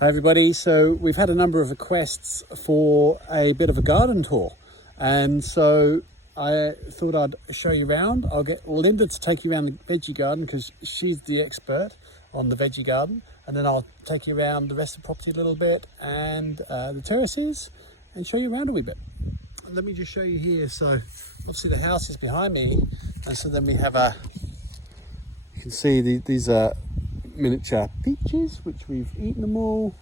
Hi everybody, so we've had a number of requests for a bit of a garden tour, and so I thought I'd show you around. I'll get Lynda to take you around the veggie garden because she's the expert on the veggie garden, and then I'll take you around the rest of the property a little bit and the terraces and show you around a wee bit. Let me just show you here. So obviously the house is behind me, and so then we have you can see these are miniature peaches, which we've eaten them all.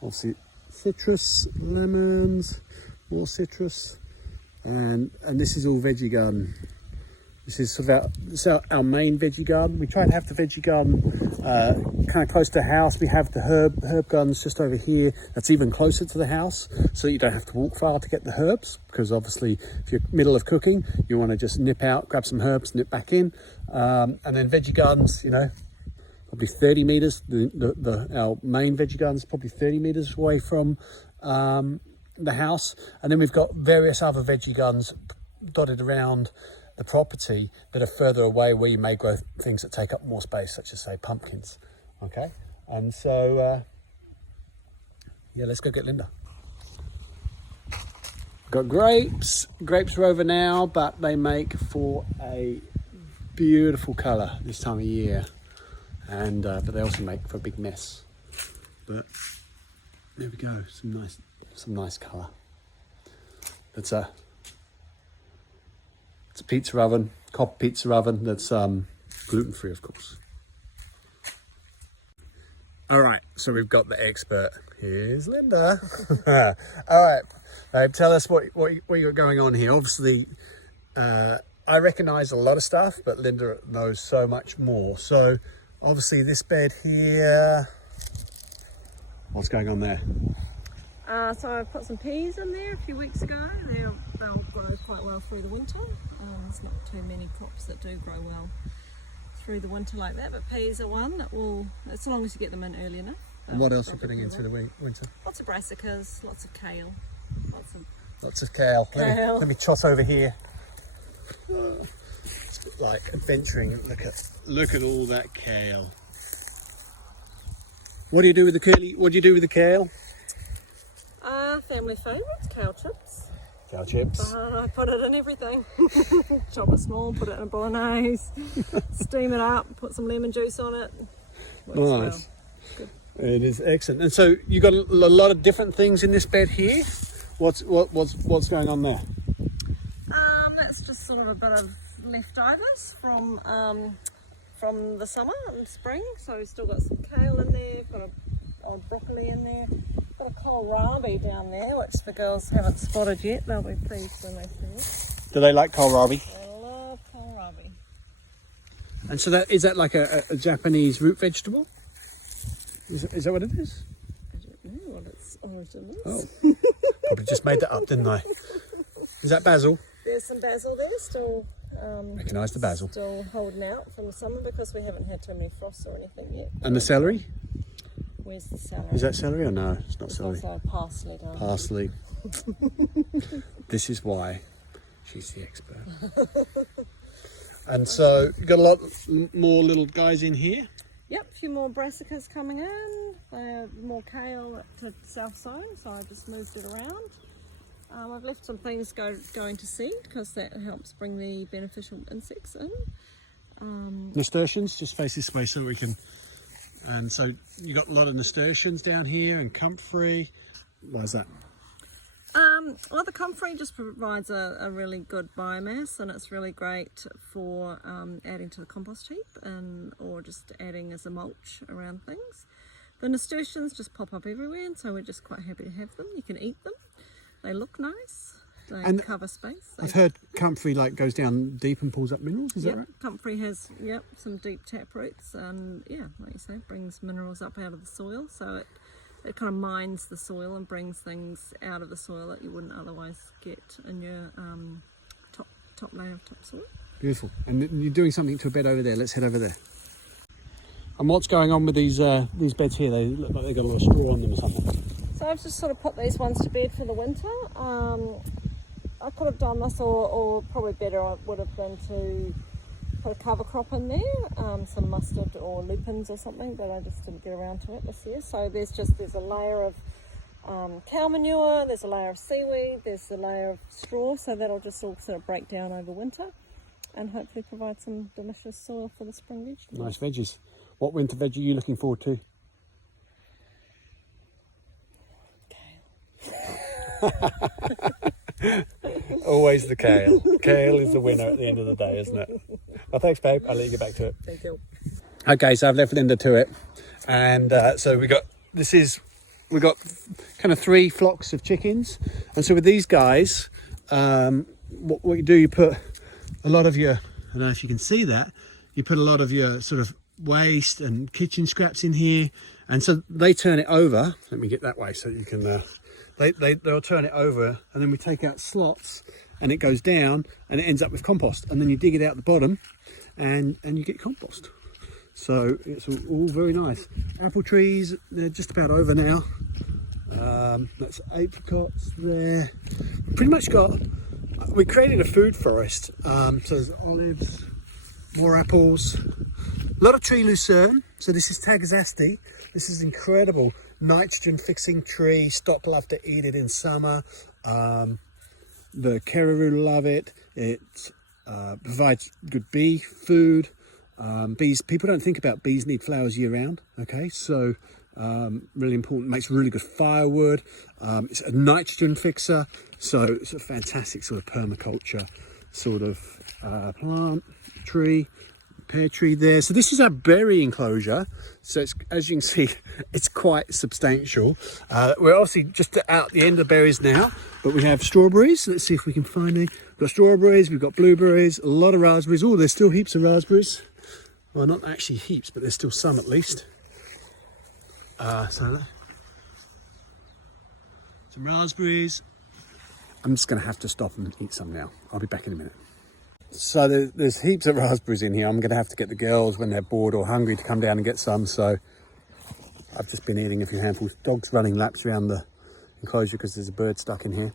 Obviously citrus, lemons, more citrus, and this is all veggie garden. This is sort of our main veggie garden. We try and have the veggie garden kind of close to the house. We have the herb gardens just over here. That's even closer to the house, so you don't have to walk far to get the herbs, because obviously if you're middle of cooking, you want to just nip out, grab some herbs, nip back in. And then veggie gardens, you know, probably 30 meters. Our main veggie garden is probably 30 meters away from the house. And then we've got various other veggie gardens dotted around the property that are further away, where you may grow things that take up more space, such as say pumpkins. Okay, and so yeah, let's go get Lynda. We've got grapes. Grapes are over now, but they make for a beautiful colour this time of year. And but they also make for a big mess. But there we go, some nice colour. It's a pizza oven, copper pizza oven that's gluten free, of course. All right, so we've got the expert. Here's Lynda. All right, babe, tell us what you're going on here. Obviously, I recognise a lot of stuff, but Lynda knows so much more. So. Obviously this bed here, what's going on there? So I put some peas in there a few weeks ago. They'll grow quite well through the winter. There's not too many crops that do grow well through the winter like that, but peas are one that will, as long as you get them in early enough. And what else are you putting into the winter? Lots of brassicas, lots of kale. Lots of kale. Let me trot over here. Like adventuring. Look at all that kale. What do you do with the curly? What do you do with the kale? Family favourites, kale chips. Kale chips. I put it in everything. Chop it small, put it in a bolognese, steam it up, put some lemon juice on it. Nice. Well. It is excellent. And so you got a lot of different things in this bed here. What's going on there? That's just sort of a bit of leftovers from the summer and spring. So we've still got some kale in there, got a old broccoli in there, got a kohlrabi down there, which the girls haven't spotted yet. They'll be pleased when they see it. Do they like kohlrabi? They love kohlrabi. And so is that like a Japanese root vegetable? Is that what it is? I don't know what its origin is. Oh, probably just made that up, didn't I? Is that basil? There's some basil there still. Recognise the basil. Still holding out from the summer because we haven't had too many frosts or anything yet. And the celery? Where's the celery? Is that celery or no? It's not it's celery. Also parsley, darling. Parsley. This is why she's the expert. And so you've got a lot more little guys in here. Yep, a few more brassicas coming in. More kale to south zone, so I've just moved it around. I've left some things going to seed because that helps bring the beneficial insects in. Nasturtiums, just face this way so we can. And so you got a lot of nasturtiums down here and comfrey. Why is that? Well, the comfrey just provides a really good biomass, and it's really great for adding to the compost heap or just adding as a mulch around things. The nasturtiums just pop up everywhere, and so we're just quite happy to have them. You can eat them. They look nice. They cover space. I've heard comfrey goes down deep and pulls up minerals. Is that right? Comfrey has some deep tap roots, and like you say, brings minerals up out of the soil. So it kind of mines the soil and brings things out of the soil that you wouldn't otherwise get in your top layer of topsoil. Beautiful. And you're doing something to a bed over there. Let's head over there. And what's going on with these beds here? They look like they've got a lot of straw on them or something. So I've just sort of put these ones to bed for the winter. I could have done this, or probably better would have been to put a cover crop in there, some mustard or lupins or something, but I just didn't get around to it this year. So there's a layer of cow manure, there's a layer of seaweed, there's a layer of straw, so that'll just all sort of break down over winter and hopefully provide some delicious soil for the spring vegetables. Nice veggies. What winter veg are you looking forward to? Always the kale. Kale is the winner at the end of the day, isn't it? Well, thanks, babe. I'll let you get back to it. Thank you. Okay, so I've left Lynda to it, and so we got kind of 3 flocks of chickens, and so with these guys, what you do, you put a lot of your, I don't know if you can see that, you put a lot of your sort of waste and kitchen scraps in here, and so they turn it over. Let me get that way so you can. They'll turn it over, and then we take out slots, and it goes down, and it ends up with compost, and then you dig it out the bottom, and you get compost. So it's all very nice. Apple trees, they're just about over now. That's apricots there. Pretty much we created a food forest. So there's olives, more apples, a lot of tree lucerne. So this is Tagazasti. This is incredible nitrogen fixing tree. Stock love to eat it in summer. The caribou love it. It provides good bee food. Bees, people don't think about bees need flowers year round. Okay, so really important, makes really good firewood. It's a nitrogen fixer, so it's a fantastic sort of permaculture sort of plant, tree, pear tree there. So this is our berry enclosure. So it's, as you can see, it's quite substantial. We're obviously just out the end of berries now, but we have strawberries. Let's see if we can find any. We've got strawberries, we've got blueberries, a lot of raspberries. Oh, there's still heaps of raspberries. Well, not actually heaps, but there's still some at least. So some raspberries. I'm just going to have to stop and eat some now. I'll be back in a minute. So there's heaps of raspberries in here. I'm going to have to get the girls when they're bored or hungry to come down and get some. So I've just been eating a few handfuls. Dogs running laps around the enclosure because there's a bird stuck in here.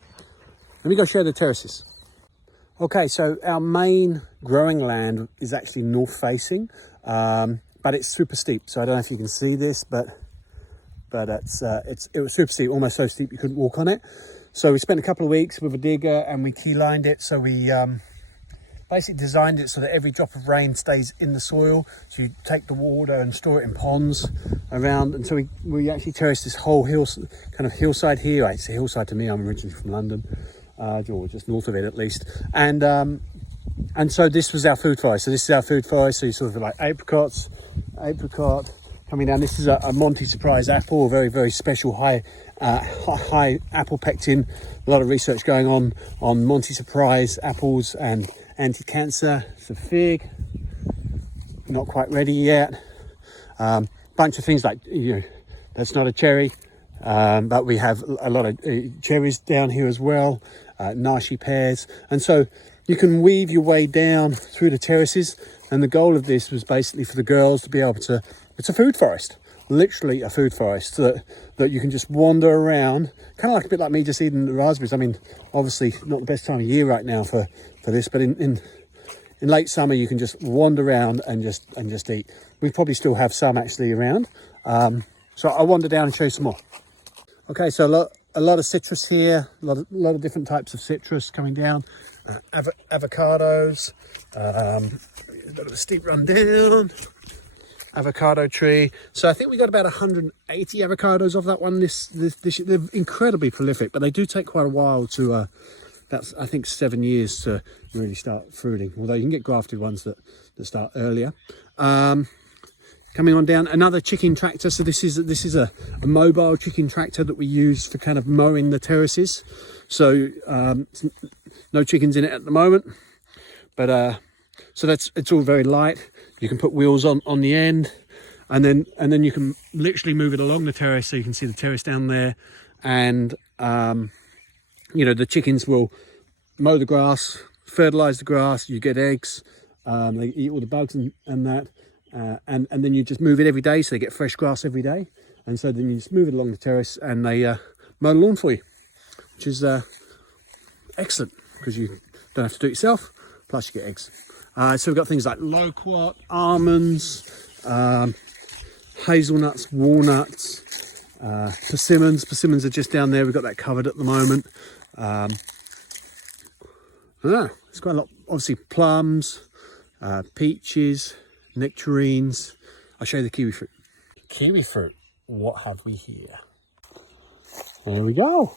Let me go show the terraces. Okay, so our main growing land is actually north facing, but it's super steep. So I don't know if you can see this, but it was super steep, almost so steep you couldn't walk on it. So we spent a couple of weeks with a digger and we key lined it. So we basically designed it so that every drop of rain stays in the soil. So you take the water and store it in ponds around. And so we actually terraced this whole kind of hillside here. It's a hillside to me. I'm originally from London. Or just north of it at least, and so this was our food forest. So this is our food forest. So you sort of like apricot coming down. This is a Monty Surprise apple, a very, very special high apple pectin. A lot of research going on Monty Surprise apples and anti-cancer. It's a fig, not quite ready yet. Bunch of things like, that's not a cherry. But we have a lot of cherries down here as well, nashi pears. And so you can weave your way down through the terraces. And the goal of this was basically for the girls to be able to, it's a food forest, literally a food forest, so that you can just wander around, kind of like a bit like me just eating the raspberries. I mean, obviously not the best time of year right now for this, but in late summer you can just wander around and just eat. We probably still have some actually around. So I'll wander down and show you some more. Okay, so a lot of citrus here, a lot of different types of citrus coming down. Avocados, a bit of a steep run down. Avocado tree. So I think we got about 180 avocados off that one this year. They're incredibly prolific, but they do take quite a while to, that's I think 7 years to really start fruiting. Although you can get grafted ones that start earlier. Coming on down, another chicken tractor. So this is a mobile chicken tractor that we use for kind of mowing the terraces. So no chickens in it at the moment, but so it's all very light. You can put wheels on the end, and then you can literally move it along the terrace, so you can see the terrace down there. And the chickens will mow the grass, fertilize the grass. You get eggs. They eat all the bugs and that. And then you just move it every day, so they get fresh grass every day. And so then you just move it along the terrace and they mow the lawn for you, which is excellent because you don't have to do it yourself, plus you get eggs. So we've got things like loquat, almonds, hazelnuts, walnuts, persimmons. Persimmons are just down there. We've got that covered at the moment. It's quite a lot. Obviously plums, peaches, nectarines. I'll show you the kiwi fruit. Kiwi fruit, what have we here? There we go.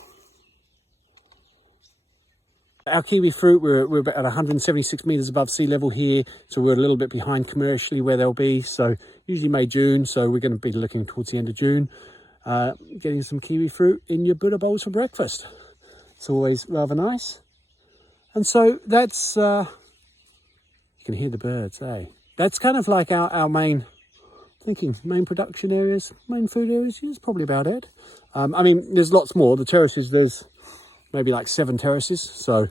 Our kiwi fruit, we're about 176 metres above sea level here, so we're a little bit behind commercially where they'll be. So usually May, June, so we're going to be looking towards the end of June, getting some kiwi fruit in your Buddha bowls for breakfast. It's always rather nice. And so that's, you can hear the birds, eh? That's kind of like our main production areas, main food areas. Yeah, that's probably about it. I mean, there's lots more. The terraces, there's maybe like 7 terraces, so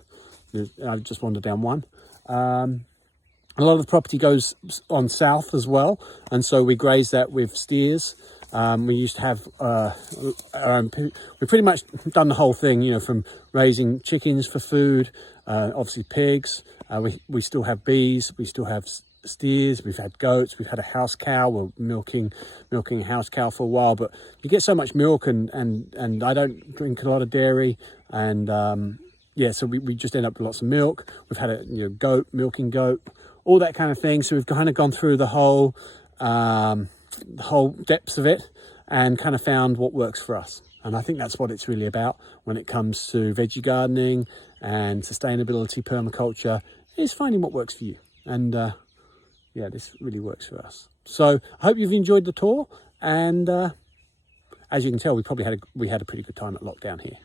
I've just wandered down one. A lot of the property goes on south as well, and so we graze that with steers. We used to have our own. We've pretty much done the whole thing, you know, from raising chickens for food, obviously pigs. We still have bees. We still have steers. We've had goats. We've had a house cow. We're milking a house cow for a while, but you get so much milk, and I don't drink a lot of dairy, and yeah, so we just end up with lots of milk. We've had a goat, milking goat, all that kind of thing. So we've kind of gone through the whole depths of it and kind of found what works for us. And I think that's what it's really about when it comes to veggie gardening and sustainability, permaculture, is finding what works for you. And yeah, this really works for us. So I hope you've enjoyed the tour. And as you can tell, we had a pretty good time at lockdown here.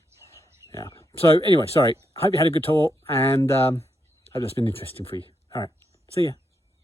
Yeah. So anyway, sorry. I hope you had a good tour, and hope that's been interesting for you. All right. See ya.